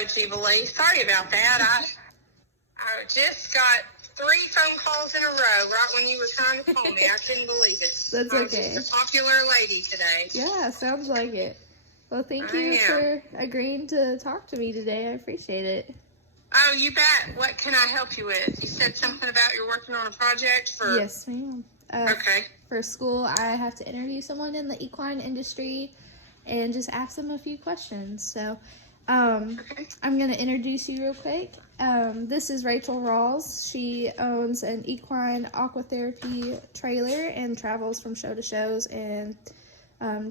Hello, Jubilee. Sorry about that. I just got 3 phone calls in a row right when you were trying to call me. I couldn't believe it. That's okay. I'm just a popular lady today. Yeah, sounds like it. Well, thank you for agreeing to talk to me today. I appreciate it. Oh, you bet. What can I help you with? You said something about you're working on a project for... Yes, ma'am. Okay. For school, I have to interview someone in the equine industry and just ask them a few questions. So I'm going to introduce you real quick. This is Rachel Rawls. She owns an equine aquatherapy trailer and travels from show to shows and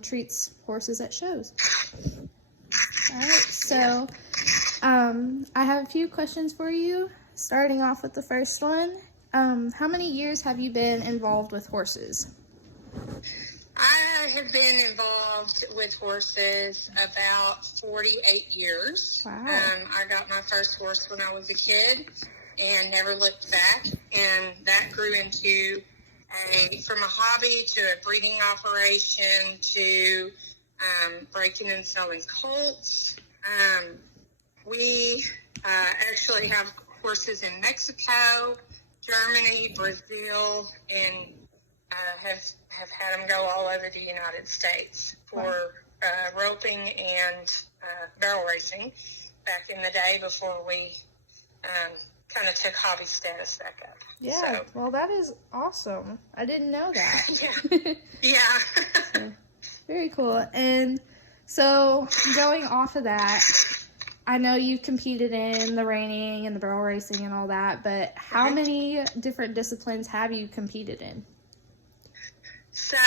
treats horses at shows. All right, so I have a few questions for you, starting off with the first one. How many years have you been involved with horses? I have been involved with horses about 48 years. Wow. I got my first horse when I was a kid and never looked back. And that grew into from a hobby to a breeding operation to breaking and selling colts. We actually have horses in Mexico, Germany, Brazil, and have had them go all over the United States for roping and barrel racing back in the day before we kind of took hobby status back up. Yeah, so. Well, that is awesome. I didn't know that. Yeah. So, very cool. And so going off of that, I know you competed in the reining and the barrel racing and all that, but how many different disciplines have you competed in? So,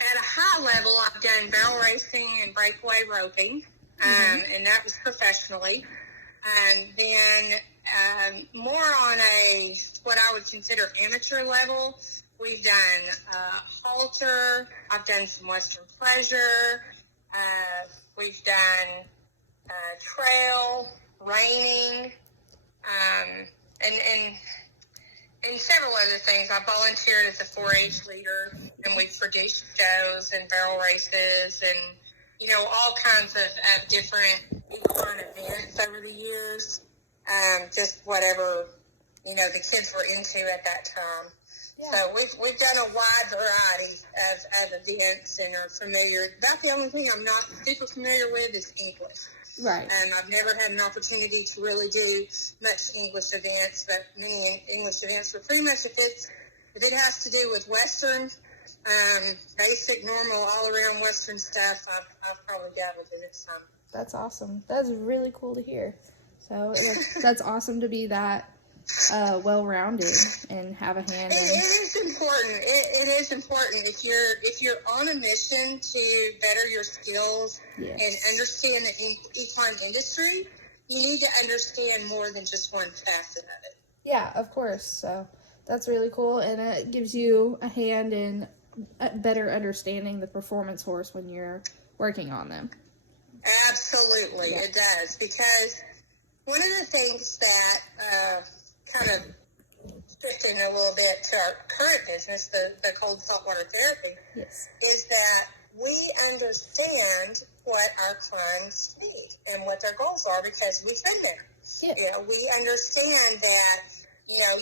at a high level, I've done barrel racing and breakaway roping, and that was professionally. And then more on what I would consider amateur level, we've done halter, I've done some Western pleasure, we've done trail, reining, and several other things. I volunteered as a 4-H leader, and we've produced shows and barrel races and, all kinds of different events over the years. Just whatever, the kids were into at that time. Yeah. So we've done a wide variety of events and are familiar. About the only thing I'm not super familiar with is English. Right. I've never had an opportunity to really do much English events, but many English events. But pretty much if it has to do with Western, basic, normal, all around Western stuff, I've probably dabbled in it some. That's awesome. That's really cool to hear. So that's awesome to be that well-rounded and have a hand in. It is important. It is important if you're on a mission to better your skills and understand the equine industry. You need to understand more than just one facet of it. Yeah, of course. So that's really cool, and it gives you a hand in better understanding the performance horse when you're working on them. Absolutely, it does, because one of the things that kind of shifting a little bit to our current business, the cold saltwater therapy, is that we understand what our clients need and what their goals are because we've been there. Yeah. We understand that,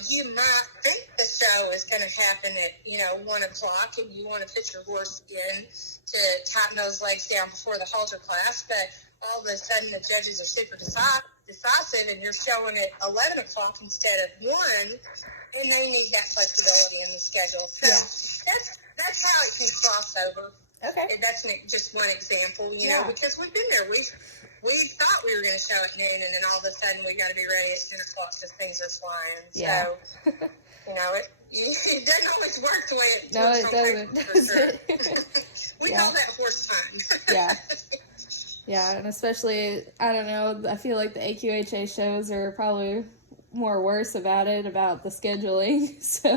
you might think the show is going to happen at, 1 o'clock and you want to put your horse in to tighten those legs down before the halter class, but all of a sudden the judges are super decisive and you're showing at 11 o'clock instead of 1, and they need that flexibility in the schedule. So that's how it can cross over. Okay. And that's just one example, because we've been there. We thought we were going to show at noon, and then all of a sudden we got to be ready at 10 o'clock because things are flying. Yeah. So, it doesn't always work the way it No, works. it doesn't. For sure. We call that horse fun. Yeah. Yeah, and especially, I don't know, I feel like the AQHA shows are probably more worse about the scheduling. So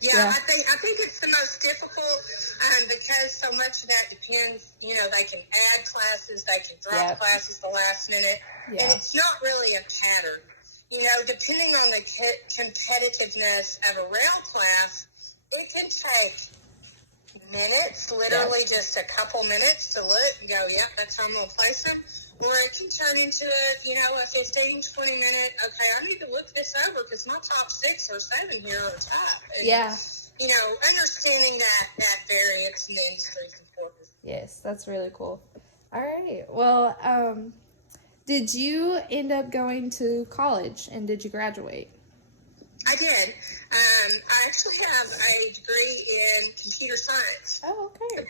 Yeah. I think it's the most difficult because so much of that depends, they can add classes, they can drop classes the last minute, and it's not really a pattern. Depending on the competitiveness of a rail class, it can take minutes, literally just a couple minutes to look and go, that's how I'm going to place them. or it can turn into a 15, 20-minute, okay, I need to look this over because my top 6 or 7 here are top. And, Yeah. Understanding that variance in the industry is important. Yes, that's really cool. All right. Well, did you end up going to college and did you graduate? I did. I actually have a degree in computer science. Oh, okay.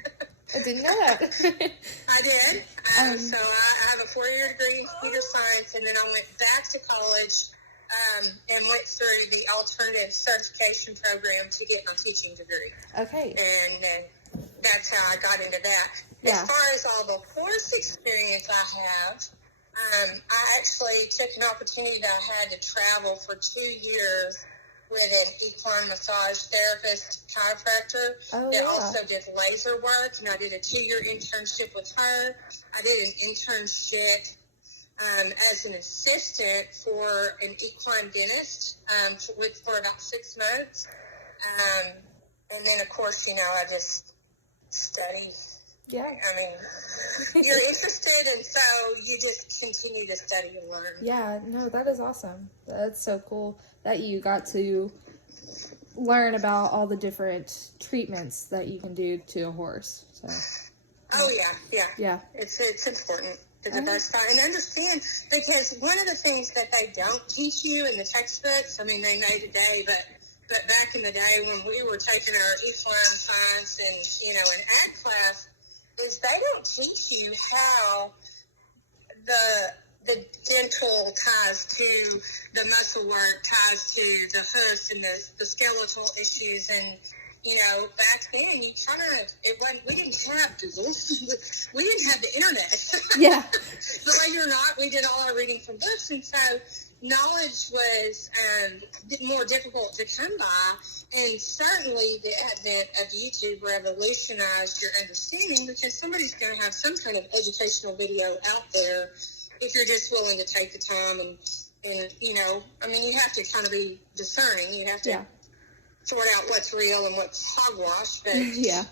I didn't know that. I did. So I have a 4-year degree in computer science, and then I went back to college and went through the alternative certification program to get my teaching degree. Okay. And that's how I got into that. Yeah. As far as all the course experience I have, I actually took an opportunity that I had to travel for 2 years with an equine massage therapist chiropractor that also did laser work, and I did a 2-year internship with her. I did an internship as an assistant for an equine dentist for about 6 months. And then, of course, I just study. Yeah. I mean, you're interested, and so you just continue to study and learn. Yeah, no, that is awesome. That's so cool that you got to learn about all the different treatments that you can do to a horse. So. Oh, yeah. Yeah. It's important to diversify and understand, because one of the things that they don't teach you in the textbooks, I mean, they know today, but back in the day when we were taking our equine science and, an ag class, is they don't teach you how the dental ties to the muscle work, ties to the hoofs and the skeletal issues. And, back then we didn't have Google. We didn't have the internet. Yeah. Believe it or not, we did all our reading from books. And so knowledge was more difficult to come by. And certainly the advent of YouTube revolutionized your understanding, because somebody's going to have some kind of educational video out there if you're just willing to take the time and you have to kind of be discerning. You have to sort out what's real and what's hogwash, but yeah,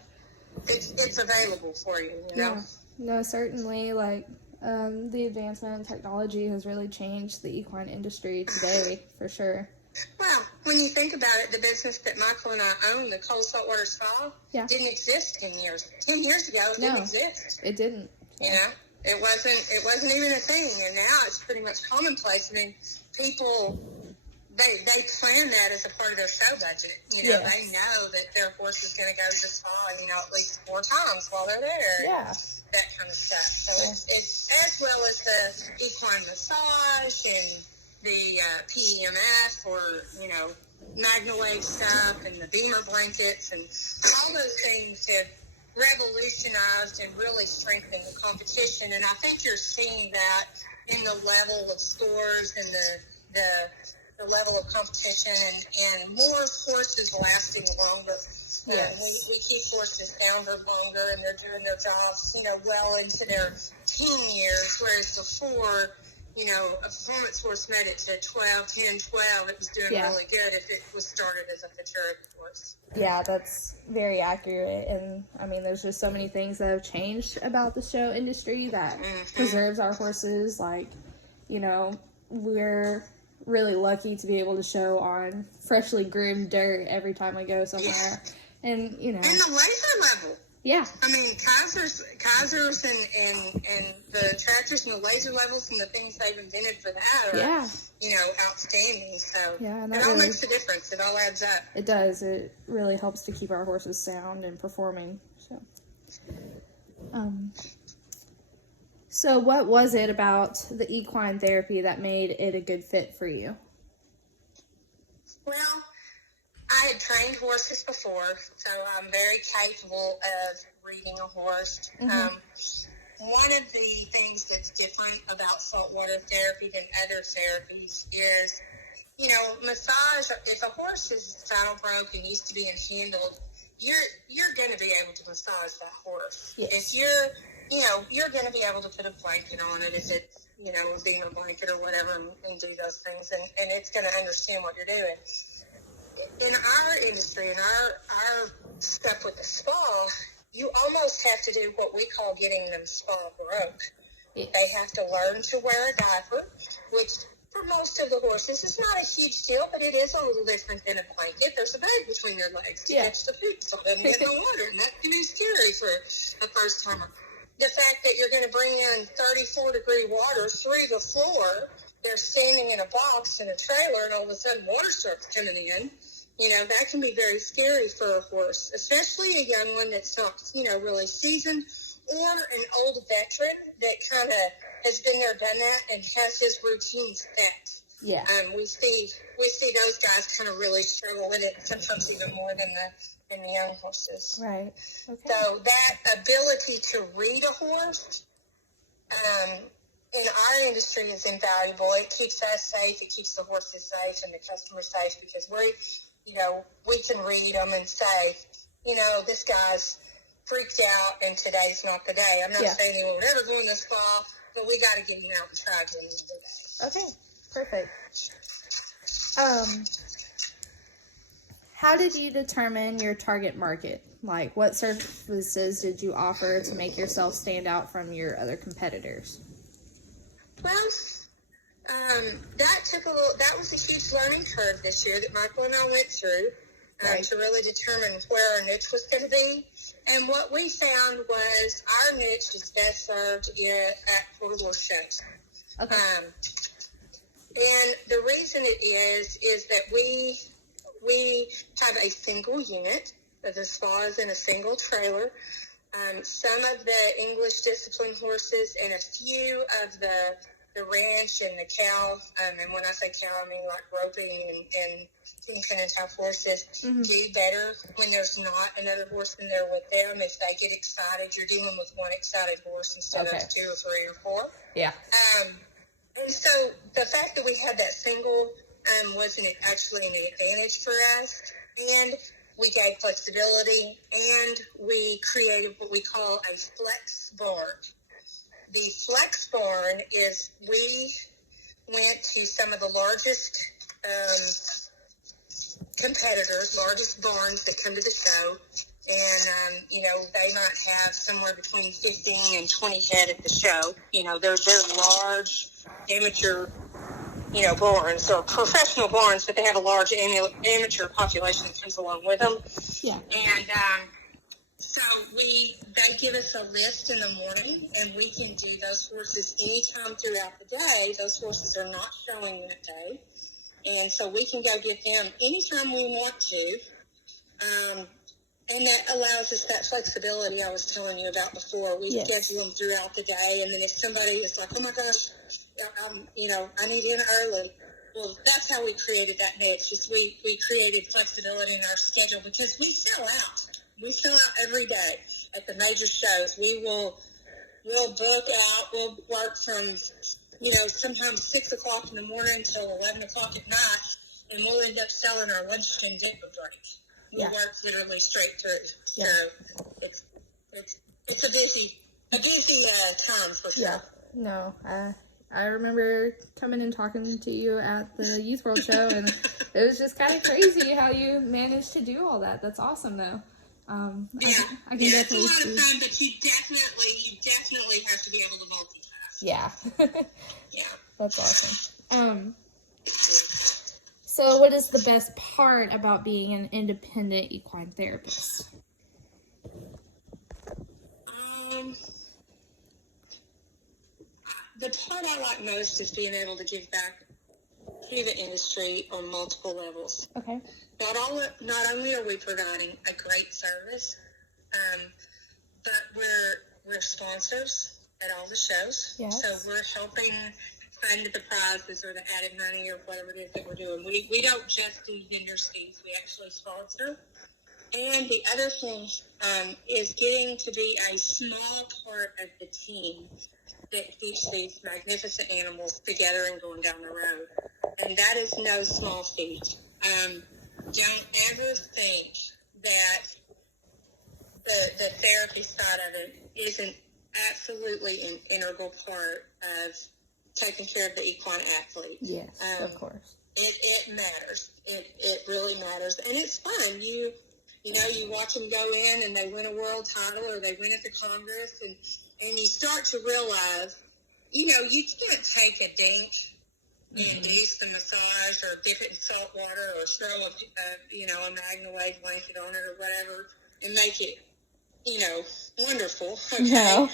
it's available for you, Yeah. No, certainly, the advancement in technology has really changed the equine industry today, for sure. Well, when you think about it, the business that Michael and I own, the Cold Saltwater Spa, didn't exist 10 years. 10 years ago, it didn't exist. It didn't. It wasn't even a thing, and now it's pretty much commonplace. I mean, people, they plan that as a part of their show budget. They know that their horse is going to go to the spa, at least 4 times while they're there. Yeah. That kind of stuff. So it's as well as the equine massage and the PEMF or, MagnaWave stuff and the Beamer blankets, and all those things have revolutionized and really strengthened the competition. And I think you're seeing that in the level of stores and the level of competition and more horses lasting longer. Yes. We keep horses downward longer, and they're doing their jobs, well into their teen years, whereas before, a performance horse made it to 10, 12. It was doing really good if it was started as a maturity horse. Yeah, that's very accurate. And, there's just so many things that have changed about the show industry that preserves our horses. We're really lucky to be able to show on freshly groomed dirt every time we go somewhere. Yeah. And, And the laser level. Yeah. Kaisers and the tractors and the laser levels and the things they've invented for that are, outstanding. So and it all makes a difference. It all adds up. It does. It really helps to keep our horses sound and performing. So what was it about the equine therapy that made it a good fit for you? Well, I had trained horses before, so I'm very capable of reading a horse. One of the things that's different about saltwater therapy than other therapies is, massage. If a horse is saddle broke and used to being handled, you're going to be able to massage that horse. Yes. If you're going to be able to put a blanket on it, if it's, a Beamer blanket or whatever, and do those things, and it's going to understand what you're doing. In our industry, in our stuff with the spa, you almost have to do what we call getting them spa broke. They have to learn to wear a diaper, which for most of the horses is not a huge deal, but it is a little different than a blanket. There's a bag between their legs to catch the food so they don't get in the water, and that can be scary for a first timer. The fact that you're going to bring in 34-degree water through the floor, they're standing in a box in a trailer, and all of a sudden water starts coming in. That can be very scary for a horse, especially a young one that's not, really seasoned, or an old veteran that kind of has been there, done that, and has his routines set. Yeah. We see those guys kind of really struggle in it, sometimes even more than the young horses. Right. Okay. So that ability to read a horse in our industry is invaluable. It keeps us safe. It keeps the horses safe and the customers safe because we can read them and say, this guy's freaked out and today's not the day. I'm not saying he won't ever go in this fall, but we got to get him out and try again today. Okay. Perfect. How did you determine your target market? Like, what services did you offer to make yourself stand out from your other competitors? Well, that was a huge learning curve this year that Michael and I went through to really determine where our niche was going to be. And what we found was our niche is best served at portable shows. Okay. And the reason it is that we have a single unit that's as far as in a single trailer. Some of the English discipline horses and a few of the ranch and the cow, and when I say cow, I mean like roping and independent type horses, do better when there's not another horse in there with them. If they get excited, you're dealing with one excited horse instead of 2 or 3 or 4. Yeah. And so the fact that we had that single wasn't actually an advantage for us. And we gave flexibility, and we created what we call a flex barn. The flex barn is we went to some of the largest competitors, largest barns that come to the show, and they might have somewhere between 15 and 20 head at the show. They're large amateur barns or professional barns, but they have a large amateur population that comes along with them. Yeah. And so they give us a list in the morning, and we can do those horses anytime throughout the day. Those horses are not showing that day. And so we can go get them anytime we want to. And that allows us that flexibility I was telling you about before. We schedule them throughout the day. And then if somebody is like, oh my gosh, I need in early. Well, that's how we created that niche. We created flexibility in our schedule because we sell out. We sell out every day at the major shows. We'll book out. We'll work from, sometimes 6 o'clock in the morning until 11 o'clock at night, and we'll end up selling our lunch and dinner break. We work literally straight through. So it's a busy time for sure. Yeah. No, I remember coming and talking to you at the Youth World Show, and it was just kind of crazy how you managed to do all that. That's awesome, though. I can definitely it's a lot see. of fun, but you definitely have to be able to multitask. Yeah. Yeah. That's awesome. So what is the best part about being an independent equine therapist? The part I like most is being able to give back to the industry on multiple levels. Okay. Not only are we providing a great service, but we're sponsors at all the shows. Yes. So we're helping fund the prizes or the added money or whatever it is that we're doing. We don't just do vendor fees. We actually sponsor. And the other thing is getting to be a small part of the team that keeps these magnificent animals together and going down the road. And that is no small feat. Don't ever think that the therapy side of it isn't absolutely an integral part of taking care of the equine athlete. Yes, of course. It matters. It really matters. And it's fun. You watch them go in and they win a world title or they win at the Congress and you start to realize you can't take a dink and do some massage or dip it in salt water or throw a Magna Wave blanket on it or whatever and make it, wonderful. Okay. No.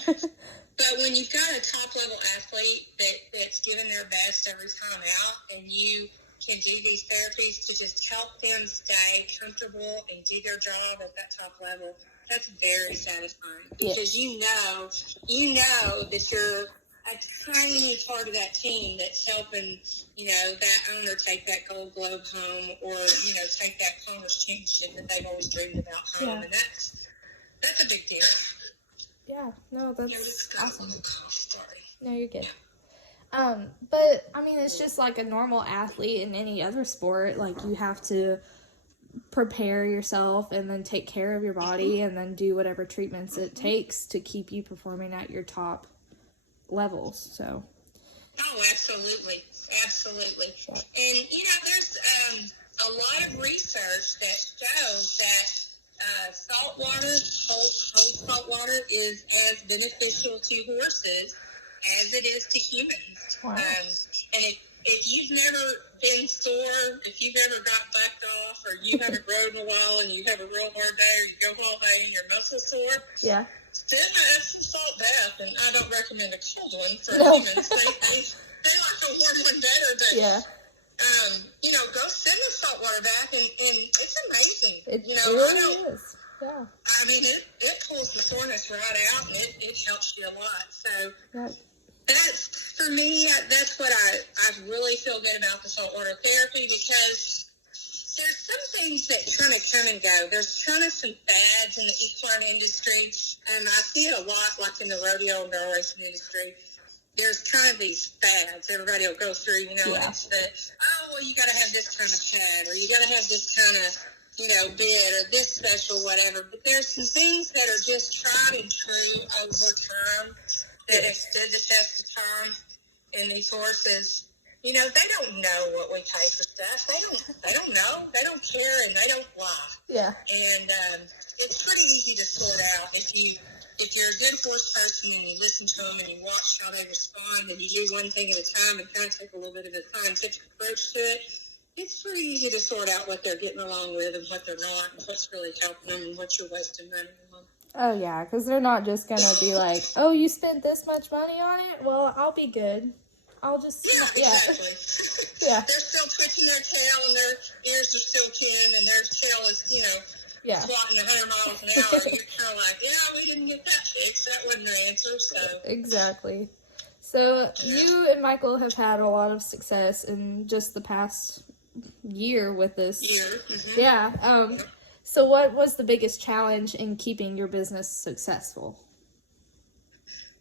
But when you've got a top-level athlete that's giving their best every time out, and you can do these therapies to just help them stay comfortable and do their job at that top level, that's very satisfying. Because you know that you're a tiny part of that team that's helping, that owner take that Gold Globe home or, take that Conference Championship that they've always dreamed about home. Yeah. And that's a big deal. Yeah, no, that's awesome. Sorry. No, you're good. But I mean, it's just like a normal athlete in any other sport. Like, you have to prepare yourself and then take care of your body and then do whatever treatments it takes to keep you performing at your top levels. So. Oh, absolutely. Yeah. And, there's a lot of research that shows that saltwater, cold salt water, is as beneficial to horses as it is to humans. Wow. And if you've never been sore, if you've ever got bucked off, or you haven't rode in a while and you have a real hard day, or you go home and your muscles sore, yeah, then have some salt bath. And I don't recommend a cold one for humans. They like a warm one better, but yeah. Go sit in a saltwater bath, and it's amazing. It really is. Yeah. I mean, it pulls the soreness right out, and it helps you a lot. So that's, for me, that's what I really feel good about the saltwater therapy, because there's some things that kind of come and go. There's kind of some fads in the equine industry, and I see it a lot, like in the rodeo and barrel racing industry. There's kind of these fads everybody will go through, and it's you got to have this kind of pad, or you got to have this kind of, bid, or this special whatever. But there's some things that are just tried and true over time that have stood the test of time. And these horses, they don't know what we pay for stuff. They don't know. They don't care, and they don't lie. Yeah. And it's pretty easy to sort out if you're a good horse person and you listen to them and you watch how they respond and you do one thing at a time and kind of take a little bit of a scientific approach to it. It's pretty easy to sort out what they're getting along with and what they're not, and what's really helping them and what you're wasting money on. Oh, yeah, because they're not just going to be like, oh, you spent this much money on it? Well, I'll be good. I'll just... Yeah, exactly. Yeah. They're still twitching their tail, and their ears are still tin, and their tail is, squatting 100 miles an hour. And you're kind of like, we didn't get that fixed. That wasn't the answer, so... Exactly. So, you and Michael have had a lot of success in just the past year with this. Mm-hmm. Yeah. So what was the biggest challenge in keeping your business successful?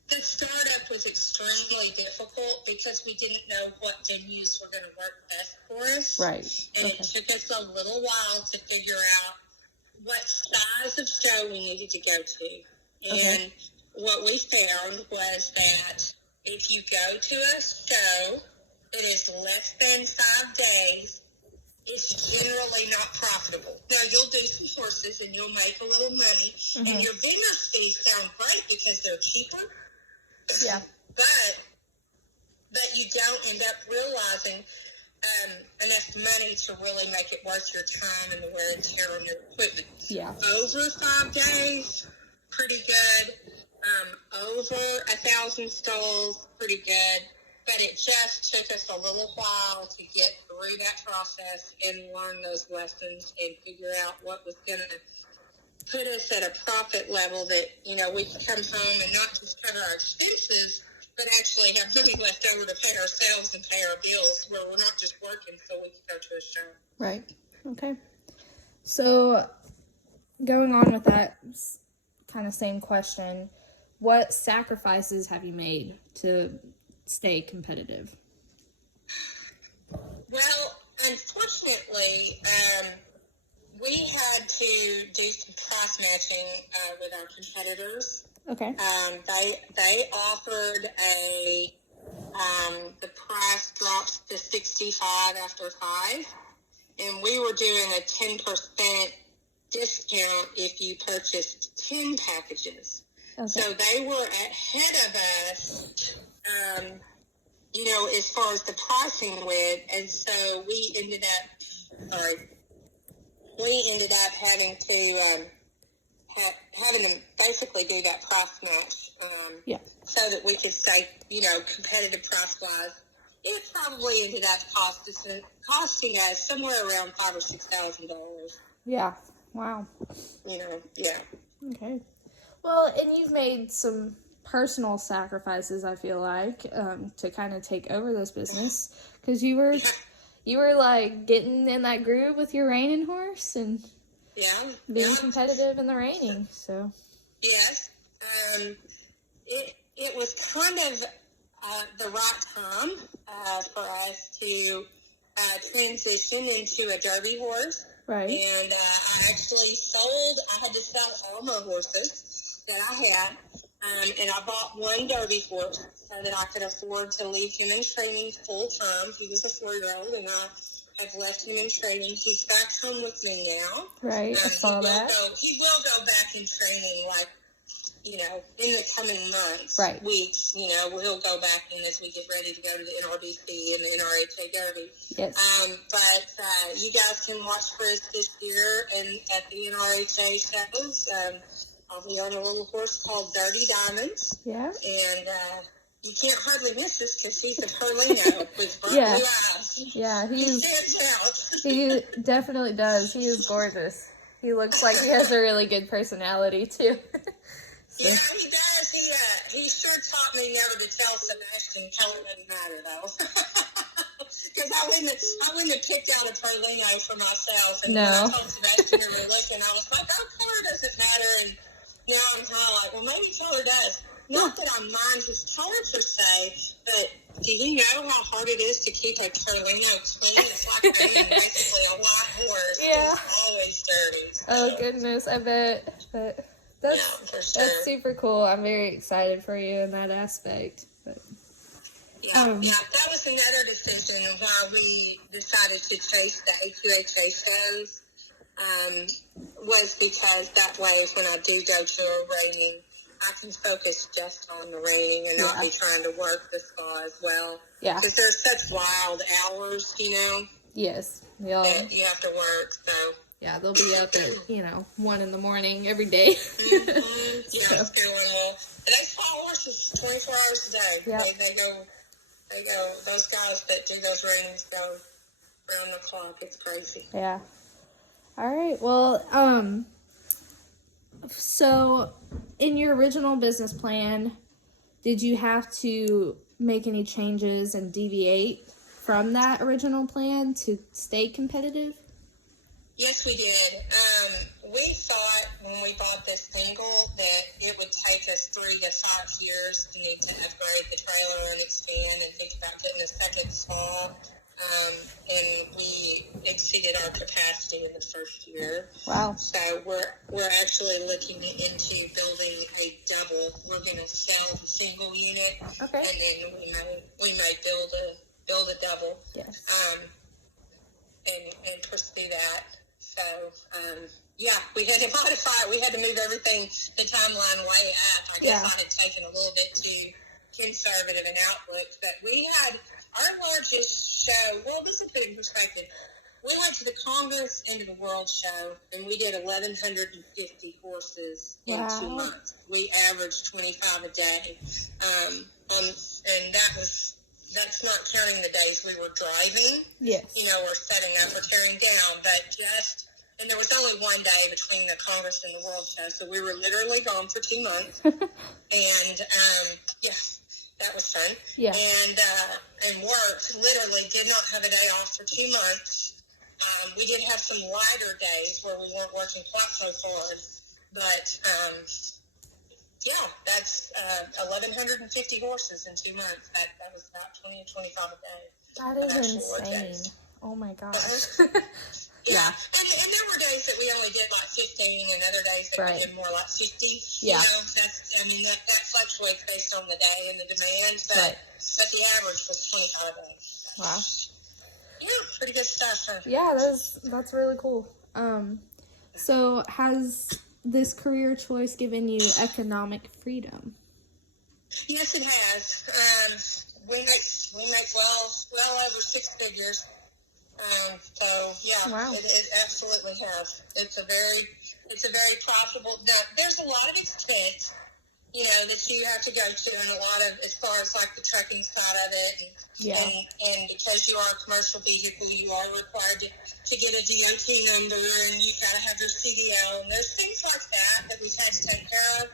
The startup was extremely difficult because we didn't know what venues were going to work best for us. Right. And it took us a little while to figure out what size of show we needed to go to. And what we found was that if you go to a show that is less than 5 days, it's generally not profitable. Now, you'll do some horses and you'll make a little money, and your vendor fees sound great because they're cheaper. Yeah. But you don't end up realizing enough money to really make it worth your time and the wear and tear on your equipment. Yeah. Over 5 days, pretty good. Over 1,000 stalls, pretty good. But it just took us a little while to get through that process and learn those lessons and figure out what was going to put us at a profit level that, we could come home and not just cover our expenses, but actually have money left over to pay ourselves and pay our bills, where we're not just working so we can go to a show. Right. Okay. So, going on with that kind of same question, what sacrifices have you made to stay competitive? Well, unfortunately, we had to do some price matching with our competitors. Okay. They offered the price drops to $65 after 5, and we were doing a 10% discount if you purchased 10 packages. Okay. So they were ahead of us as far as the pricing went. And so we ended up having to having to basically do that price match so that we could stay, competitive price-wise. It probably ended up costing us somewhere around $5,000 or $6,000. Yeah. Wow. Yeah. Okay. Well, and you've made some personal sacrifices, I feel like, to kind of take over this business, because you were like getting in that groove with your reining horse and being competitive in the reining. So yes, it was kind of the right time for us to transition into a Derby horse. Right. And I had to sell all my horses that I had, and I bought one Derby horse so that I could afford to leave him in training full time. He was a 4-year-old, and I have left him in training. He's back home with me now. Right, I saw that. He will go back in training, in the coming months, right. weeks. We'll go back in as we get ready to go to the NRBC and the NRHA Derby. Yes. But you guys can watch for us this year and at the NRHA shows. I'll be on a little horse called Dirty Diamonds. Yeah. And you can't hardly miss this because he's a Perlino with bright blue eyes. Yeah, he stands out. He definitely does. He is gorgeous. He looks like he has a really good personality, too. Yeah, he does. He sure taught me never to tell Sebastian color doesn't matter, though. Because I wouldn't have picked out a Perlino for myself. And when I told Sebastian we were looking, I was like, oh, color doesn't matter. And now I'm kind of like, well, maybe color does. Not that I mind his color per se, but do you know how hard it is to keep a Perlino clean? It's like being basically a white horse. Yeah. It's always dirty. So. Oh, goodness, I bet. But that's super cool. I'm very excited for you in that aspect. But that was another decision of why we decided to chase the AQHA shows. Was because that way when I do go to a reining, I can focus just on the reining and not be trying to work the spa as well. Yeah. Because there's such wild hours, Yes. That you have to work, so. Yeah, they'll be up at, 1 in the morning every day. Mm-hmm. Yeah, so. But they spa horses 24 hours a day. Yep. They go, those guys that do those reining go around the clock. It's crazy. Yeah. All right. Well, so in your original business plan, did you have to make any changes and deviate from that original plan to stay competitive? Yes, we did. We thought when we bought this single that it would take us 3 to 5 years to need to upgrade the trailer and expand and think about getting a second spa. And we exceeded our capacity in the first year. Wow. So we're actually looking into building a double. We're going to sell the single unit. Okay. And then we may build a double. Yes. And pursue that. So, we had to modify it. We had to move everything, the timeline way up. I guess I had taken a little bit too conservative an outlook, but we had our largest show. Well, this is put in perspective. We went to the Congress and to the World Show, and we did 1,150 horses in 2 months. We averaged 25 a day, and that's not counting the days we were driving. Yes. Or setting up or tearing down, but and there was only one day between the Congress and the World Show, so we were literally gone for 2 months. And, that was fun. Yeah. And worked, literally did not have a day off for 2 months. We did have some lighter days where we weren't working quite so hard, but, that's 1,150 horses in 2 months. That was about 20 to 25 a day. That is insane. Oh my gosh. Yeah. And there were days that we only did like 15 and other days that we did more like 50. Yeah. That fluctuates based on the day and the demand, but the average was 25 days. Wow. Yeah, pretty good stuff, huh? Yeah, that's really cool. So has this career choice given you economic freedom? Yes, it has. We make well over six figures. So yeah, Wow. it absolutely has. It's a very profitable. Now, there's a lot of expense, that you have to go to, and a lot of, as far as like the trucking side of it, and because you are a commercial vehicle, you are required to get a DOT number, and you gotta have your CDL, and there's things like that we've had to take care of.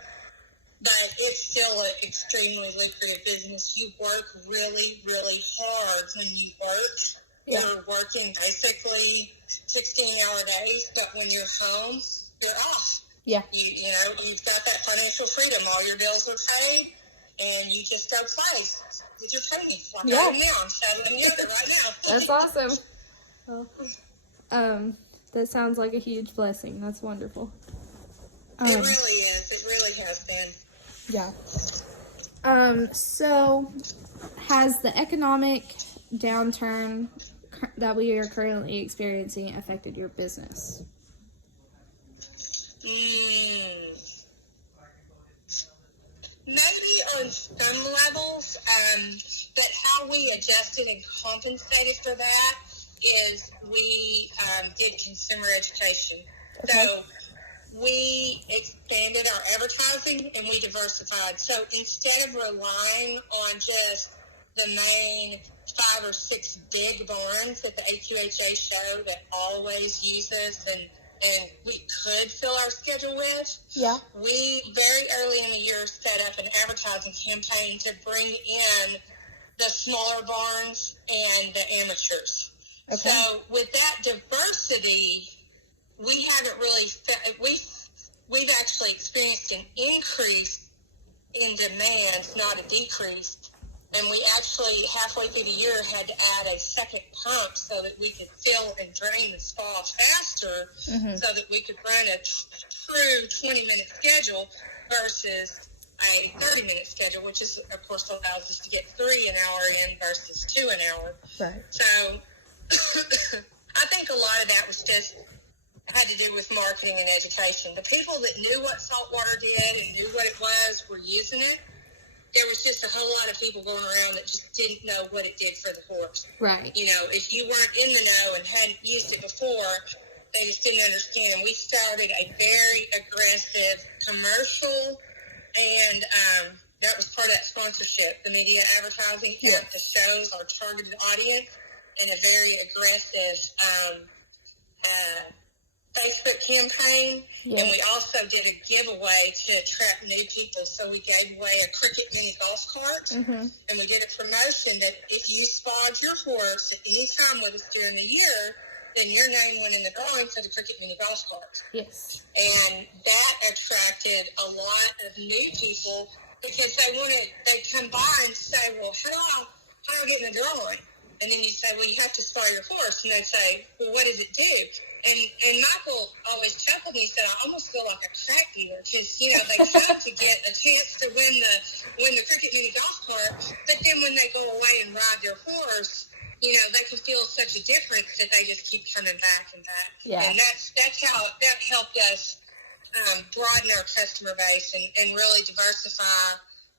But it's still an extremely lucrative business. You work really, really hard when you work. Yeah. You're working basically 16-hour days, but when you're home, you're off. Yeah. You've got that financial freedom. All your bills are paid, and you just go play with your ponies. Like I am now. I'm shadowing yoga right now. That's awesome. Well, that sounds like a huge blessing. That's wonderful. It really is. It really has been. Yeah. So has the economic downturn that we are currently experiencing affected your business? Maybe on some levels, but how we adjusted and compensated for that is we did consumer education. Okay. So we expanded our advertising and we diversified. So instead of relying on just the main 5 or 6 big barns that the AQHA show that always uses and we could fill our schedule with, we very early in the year set up an advertising campaign to bring in the smaller barns and the amateurs. Okay. So with that diversity, we haven't really we've actually experienced an increase in demand, not a decrease. And we actually, halfway through the year, had to add a second pump so that we could fill and drain the spa faster, so that we could run a true 20-minute schedule versus a 30-minute schedule, which is, of course, allows us to get 3 an hour in versus 2 an hour. Right. So I think a lot of that was just had to do with marketing and education. The people that knew what saltwater did and knew what it was were using it. There was just a whole lot of people going around that just didn't know what it did for the horse. Right. If you weren't in the know and hadn't used it before, they just didn't understand. And we started a very aggressive commercial, and that was part of that sponsorship, the media advertising at the shows, our targeted audience, and a very aggressive Facebook campaign, and we also did a giveaway to attract new people. So we gave away a Cricket Mini golf cart, and we did a promotion that if you spawed your horse at any time with us during the year, then your name went in the drawing for the Cricket Mini golf cart. Yes. And that attracted a lot of new people because they come by and say, well, how do I get in the drawing? And then you say, well, you have to spar your horse. And they'd say, well, what does it do? And Michael always chuckled and he said, I almost feel like a crack dealer because, they come to get a chance to win the Cricket Mini golf cart, but then when they go away and ride their horse, they can feel such a difference that they just keep coming back and back. Yeah. And that's how that helped us broaden our customer base and really diversify,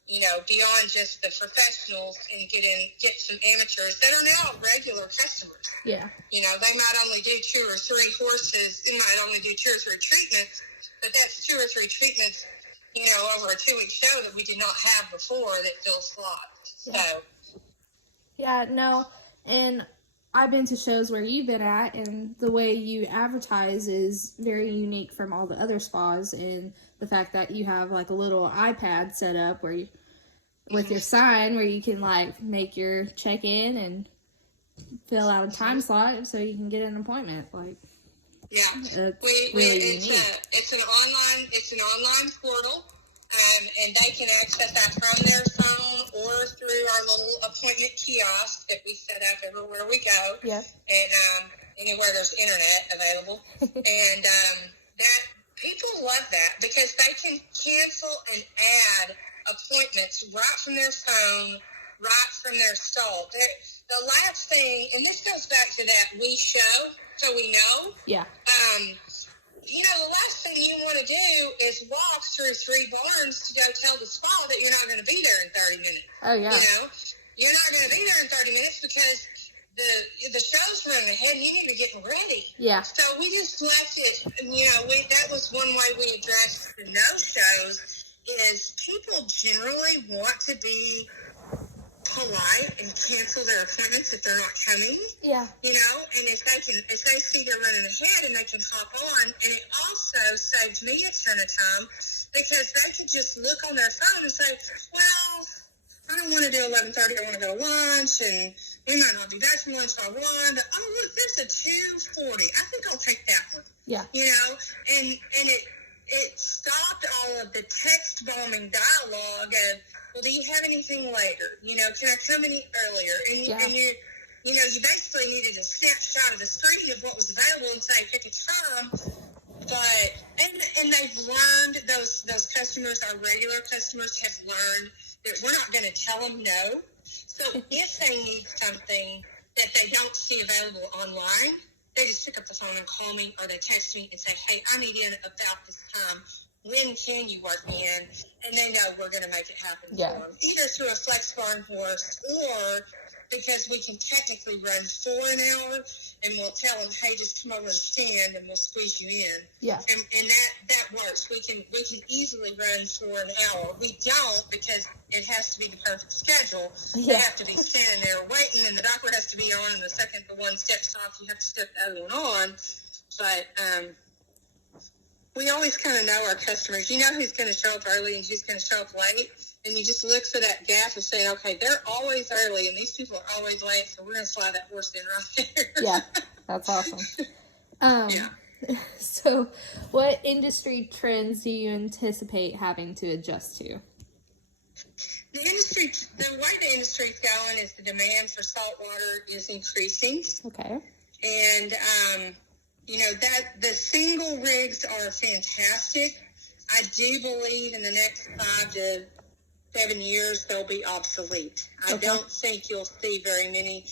beyond just the professionals and get some amateurs that are now regular customers. Yeah. They might only do 2 or 3 horses. They might only do 2 or 3 treatments, but that's 2 or 3 treatments, over a 2-week show that we did not have before that fills slots. Yeah. So. Yeah, no, and I've been to shows where you've been at, and the way you advertise is very unique from all the other spas, and the fact that you have like a little iPad set up where you, with your sign where you can like make your check-in and fill out a time slot so you can get an appointment. Like, yeah, it's an online portal, and they can access that from their phone or through our little appointment kiosk that we set up everywhere we go. Yeah. And anywhere there's internet available, and that people love that because they can cancel and add appointments right from their phone, right from their stall. The last thing, and this goes back to that we show, so we know. Yeah. The last thing you want to do is walk through 3 barns to go tell the spa that you're not going to be there in 30 minutes. Oh, yeah. You know, you're not going to be there in 30 minutes because the show's running ahead and you need to get ready. Yeah. So we just left it, that was one way we addressed the no-shows is people generally want to be polite and cancel their appointments if they're not coming. Yeah. And if they see they're running ahead and they can hop on, and it also saved me a ton of time because they could just look on their phone and say, well, I don't want to do 11:30. I want to go to lunch, and we might not be back from lunch by 1. But, oh, look, there's a 2:40. I think I'll take that one. Yeah. And it stopped all of the text bombing dialogue of, well, do you have anything later? Can I come any earlier? And you basically needed a snapshot of the screen of what was available and say, pick a time. But and they've learned, those customers, our regular customers, have learned that we're not going to tell them no. So if they need something that they don't see available online, they just pick up the phone and call me, or they text me and say, hey, I need in about this time. When can you work me in? And they know we're going to make it happen for them. Either through a flex barn horse, or because we can technically run for an hour, and we'll tell them, hey, just come over and stand, and we'll squeeze you in. Yeah. And that works. We can easily run for an hour. We don't, because it has to be the perfect schedule. Yeah. They have to be standing there waiting, and the doctor has to be on, and the second the one steps off, you have to step the other one on. But we always kind of know our customers. You know who's going to show up early and who's going to show up late, and you just look for that gap and say, okay, they're always early, and these people are always late, so we're going to slide that horse in right there. Yeah, that's awesome. Yeah. So, what industry trends do you anticipate having to adjust to? The way the industry's going is the demand for salt water is increasing. Okay. And, that the single rigs are fantastic. I do believe in the next 5 to 7 years they'll be obsolete. I don't think you'll see very many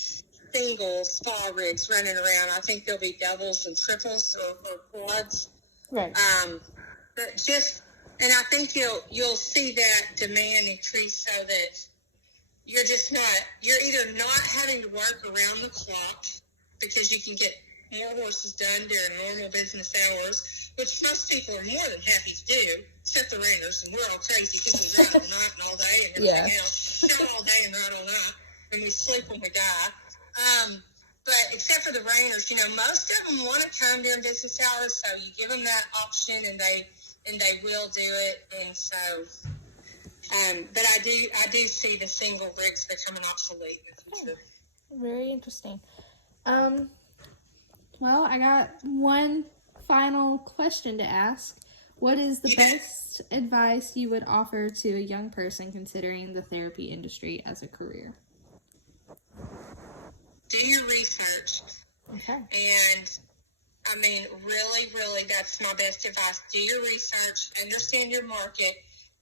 single spa rigs running around. I think there'll be doubles and triples or quads. Right. And I think you'll see that demand increase so that you're either not having to work around the clock because you can get more horses done during normal business hours, which most people are more than happy to do, except the rainers, and we're all crazy because we ride all night and all day and everything else. Not all day and ride all night, and we sleep when we die. But except for the rainers, most of them want to come during business hours, so you give them that option, and they will do it. And so, but I do see the single rigs becoming obsolete in the future. Very interesting. Well, I got one final question to ask. What is the best advice you would offer to a young person considering the therapy industry as a career? Do your research. Okay. And, really, really, that's my best advice. Do your research, understand your market,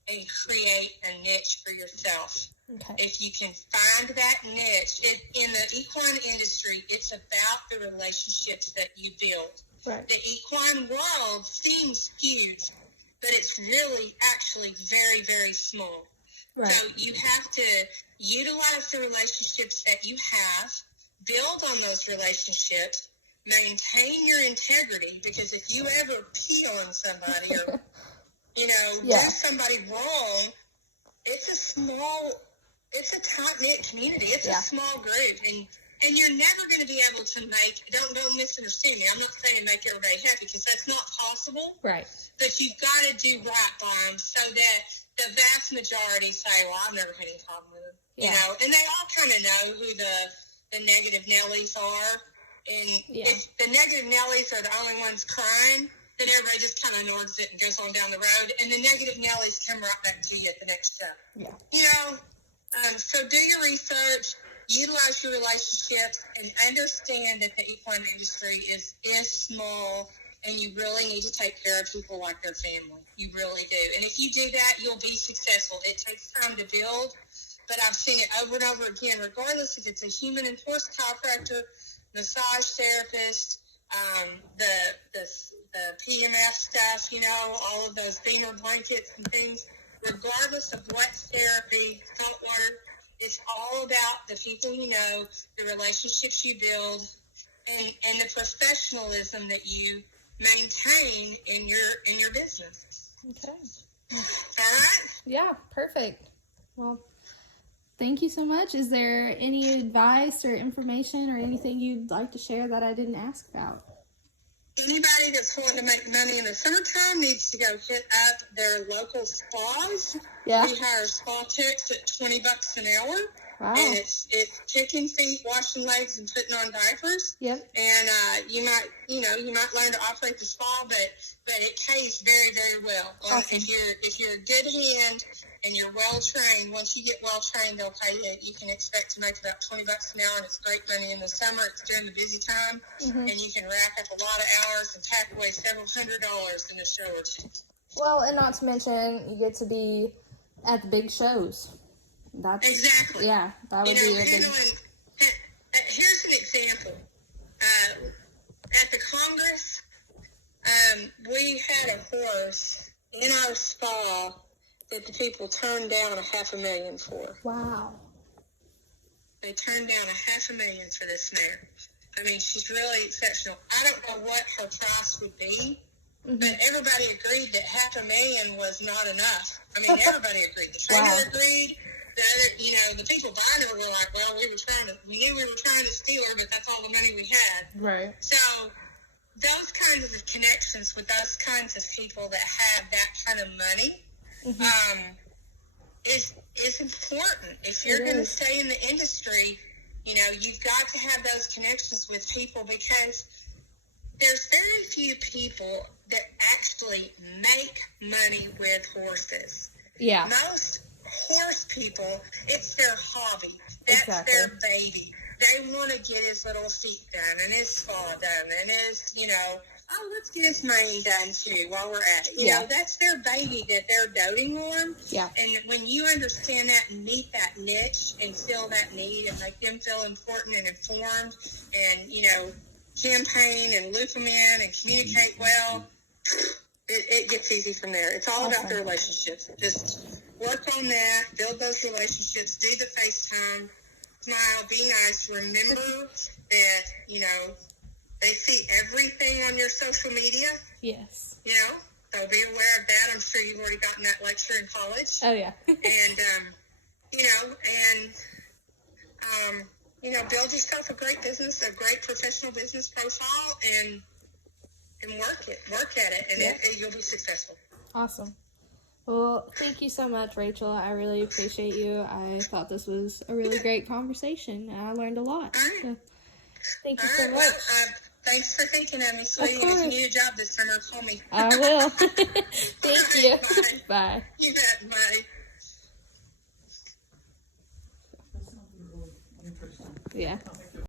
and create a niche for yourself. Okay. If you can find that niche, in the equine industry, it's about the relationships that you build. Right. The equine world seems huge, but it's really actually very, very small. Right. So you have to utilize the relationships that you have, build on those relationships, maintain your integrity, because if you ever pee on somebody or, do somebody wrong, it's a tight-knit community. It's a small group, and you're never going to be able to don't misunderstand me. I'm not saying make everybody happy, because that's not possible. Right. But you've got to do right by them so that the vast majority say, well, I've never had any problem with them. Yeah. And they all kind of know who the negative Nellies are. And if the negative Nellies are the only ones crying, then everybody just kind of ignores it and goes on down the road. And the negative Nellies come right back to you at the next step. Yeah. So do your research, utilize your relationships, and understand that the equine industry is small, and you really need to take care of people like their family. You really do. And if you do that, you'll be successful. It takes time to build, but I've seen it over and over again, regardless if it's a human and horse chiropractor, massage therapist, the PMF stuff, all of those Beamer blankets and things, regardless of what therapy, saltwater, it's all about the people you know, the relationships you build, and the professionalism that you maintain in your business. Okay. All right? Yeah, perfect. Well, thank you so much. Is there any advice or information or anything you'd like to share that I didn't ask about? Anybody that's wanting to make money in the summertime needs to go hit up their local spas. Yeah. We hire spa techs at $20 an hour. Wow. And it's kicking feet, washing legs, and putting on diapers. Yep. And you might learn to operate the spa, but it pays very, very well. Awesome. If you're a good hand and you're well trained, once you get well trained, they'll pay you. You can expect to make about $20 an hour, and it's great money in the summer. It's during the busy time, and you can rack up a lot of hours and pack away several $100s in a show or two. Well, and not to mention, you get to be at the big shows. That's Exactly. Yeah, that would be a big. Here's an example. At the Congress, we had a horse in our spa that the people turned down $500,000 for. Wow. They turned down $500,000 for this mare. I mean, she's really exceptional. I don't know what her price would be, but everybody agreed that $500,000 was not enough. I mean, everybody agreed. The trainer agreed. The people buying her were like, well, we knew we were trying to steal her, but that's all the money we had. Right. So those kinds of connections with those kinds of people that have that kind of money is important. If you're going to stay in the industry, you've got to have those connections with people, because there's very few people that actually make money with horses. Yeah. Most horse people, it's their hobby. That's their baby. They want to get his little feet done and his spa done and his, let's get his mane done too while we're at it. You know, that's their baby that they're doting on. Yeah. And when you understand that and meet that niche and fill that need and make them feel important and informed and, campaign and loop them in and communicate well, it gets easy from there. It's all about the relationships. Just work on that, build those relationships, do the FaceTime, smile, be nice. Remember that, they see everything on your social media. Yes. So be aware of that. I'm sure you've already gotten that lecture in college. Oh, yeah. Build yourself a great business, a great professional business profile, and work at it, and you'll be successful. Awesome. Well, thank you so much, Rachel. I really appreciate you. I thought this was a really great conversation, and I learned a lot. All right. So, thank you so much. Well, thanks for thinking of me, sweetie. If you need a job this summer, call me. I will. Thank you. Bye. You bet. Bye. Yeah.